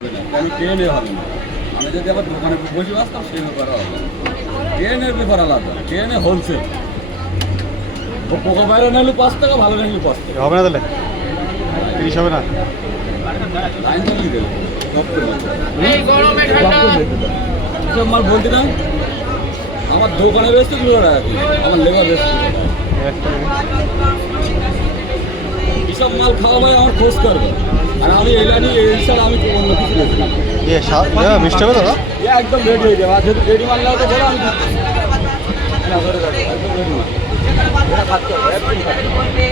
কেন ট্রেনে হবে না? আমি যদি আবার দোকানে বসে আসতাম সেই ব্যাপারে হবে না। ট্রেনের ব্যাপার আলাদা, ট্রেনে হোলসেল। ও পোকা বাইরে নিলে 5 টাকা, ভালো নিলে 5 টাকা হবে না তাহলে 30 হবে না। লাইন চালিয়ে দেবে সব করে সব মাল বলতে না, আমার দোকানে বেচতে 2 টাকা কিলো, আমার লেবার বেচতে এসব মাল খাওয়া ভাই আমার খোঁজ করবে। আর আমি এলানি এই সাল আমি অন্য কিছু বেচলাম মিষ্টি হবে দাদা? একদম রেডি হয়ে যাবে। আর যদি রেডি মাল নেওয়া তো বলো আমি দিচ্ছি। না ধরে রাখো, একদম রেডি মাল। এটা খাচ্ছে হবে, একদম খাচ্ছে।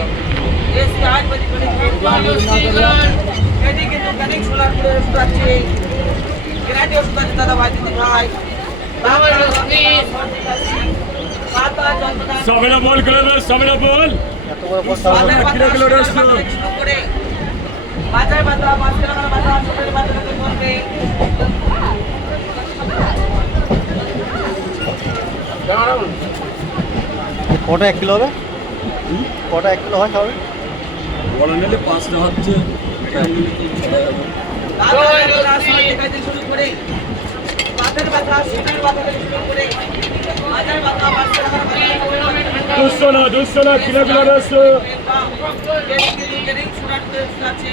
সবেরা বল করে সবেরা বল কিলো কিলো রসুন বাজার বাজার মাছের বাজার ছোটের বাজার করবে কটা 1 কিলো হবে? কটা 1 কিলো হয় খাবে? বড় নিলে 5 টাকা হচ্ছে, এটা নিলে 3 টাকা। শুরু করে বাজার বাজার ছোটের বাজার শুরু করে বাজার বাজার মাছের বাজার 200 না কিলো কিলো রসুন আছে